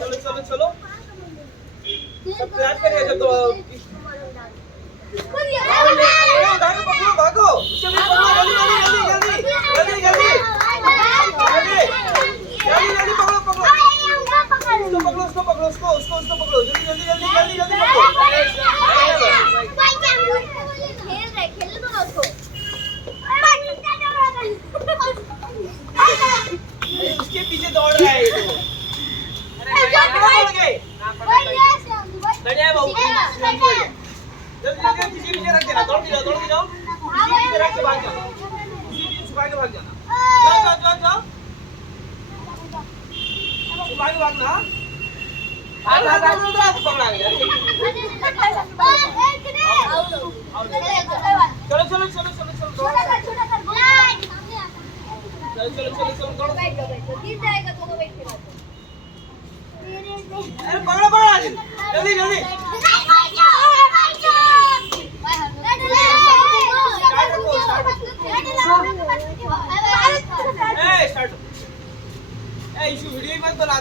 चलो चलो चलो सब तैयार करिए जब तो भागो भागो उसे भी पकड़ो जल्दी जल्दी जल्दी जल्दी जल्दी जल्दी पकड़ो पकड़ो उसको पकड़ो उसको पकड़ो जल्दी जल्दी जल्दी जल्दी जल्दी पकड़ो खेल दो ना उसको उसके पीछे दौड़ रहा है ये तो अरे पकड़ गए बढ़िया बाबू जल्दी जल्दी किसी पीछे रख देना दौड़ जाओ किसी पीछे रख के भाग जाना किसी पीछे छुपा के भाग जाना जाओ छुपा के भागना भाग पकड़ा गया चलो चलो चलो चलो चलो चलो दौड़ो गिर जाएगा तो वेट करो अरे पकड़ो जल्दी जल्दी स्टार्ट वीडियो मत बना